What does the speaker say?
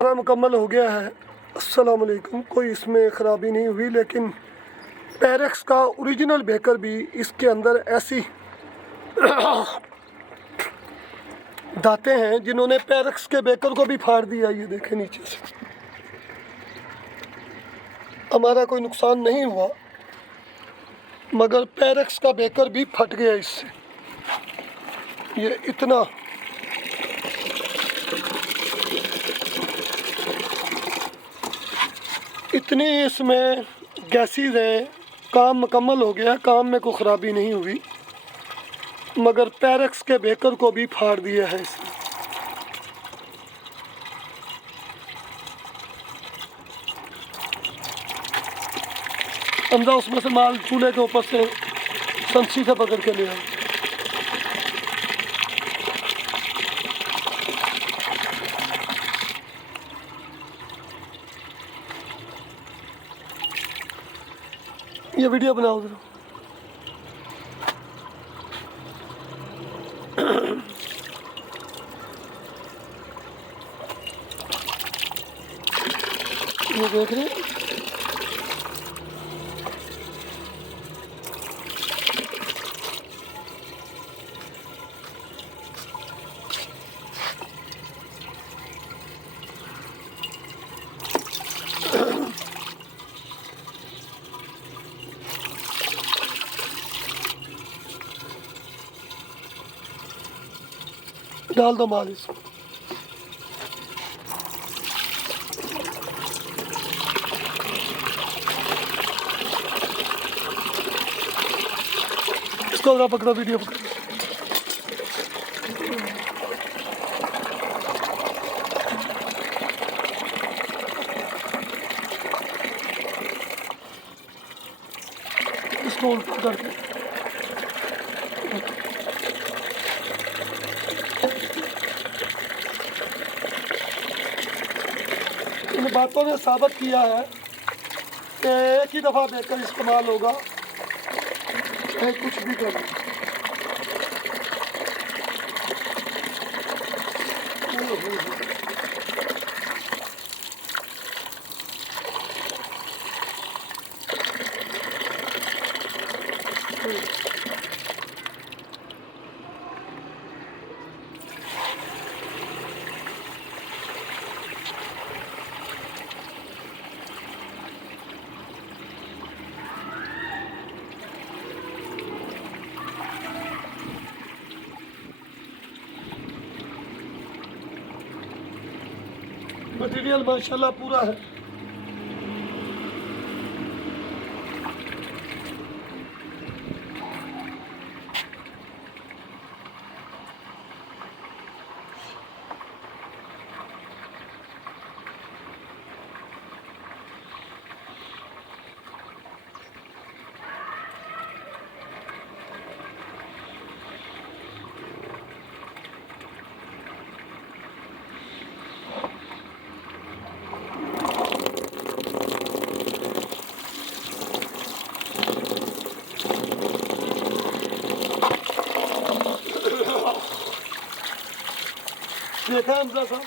खाना मुकम्मल हो गया है। अस्सलाम वालेकुम। कोई इसमें ख़राबी नहीं हुई, लेकिन पैरेक्स का ओरिजिनल बेकर भी इसके अंदर ऐसी दाते हैं जिन्होंने पैरेक्स के बेकर को भी फाड़ दिया। ये देखें नीचे से। हमारा कोई नुकसान नहीं हुआ, मगर पैरेक्स का बेकर भी फट गया इससे। ये इतनी इसमें गैसेज हैं। काम मुकम्मल हो गया, काम में कोई ख़राबी नहीं हुई, मगर पैरेक्स के बेकर को भी फाड़ दिया है इसने। अंदर उसमें से माल चूल्हे के ऊपर से संसी से पकड़ के ले आए। ये वीडियो बनाओ जरा। ये देख रहे हैं, डाल दो माल इसको। इसको जरा पकड़ो, वीडियो पकड़ो। इसको उल्टा करके इन बातों ने साबित किया है कि एक ही दफ़ा बेकर इस्तेमाल होगा, चाहे कुछ भी कर। मटीरियल माशाल्लाह पूरा है। देखा हमजा साहब?